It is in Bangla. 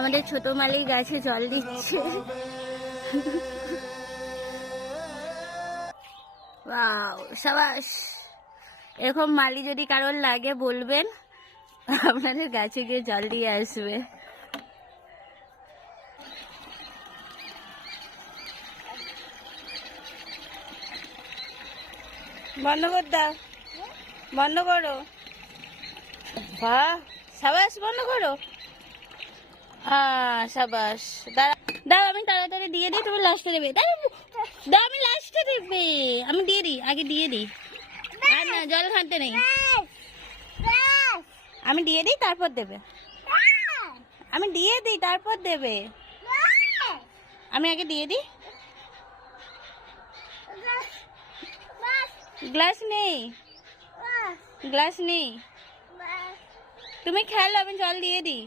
আমাদের ছোট মালি গাছে জল দিচ্ছে। ওয়াও, সাবাস। এরকম মালি যদি কারোর লাগে বলবেন, আপনাদের গাছে গিয়ে জল দিয়ে আসবে। বন্ধ কর দাও, বন্ধ করো। বাহ, সাবাস, বন্ধ করো। সাবাস। দাও আমি তাড়াতাড়ি দিয়ে দিই, তুমি লাস্টে দেবে। দাও আমি লাস্টে দেবে, আমি দিয়ে দিই, আগে দিয়ে দিই। আর না, জল ঘাঁটতে নেই, আমি দিয়ে দিই তারপর দেবে। আমি দিয়ে দিই তারপর দেবে, আমি আগে দিয়ে দিই। গ্লাস নেই, গ্লাস নেই, তুমি খেলো, আমি জল দিয়ে দিই।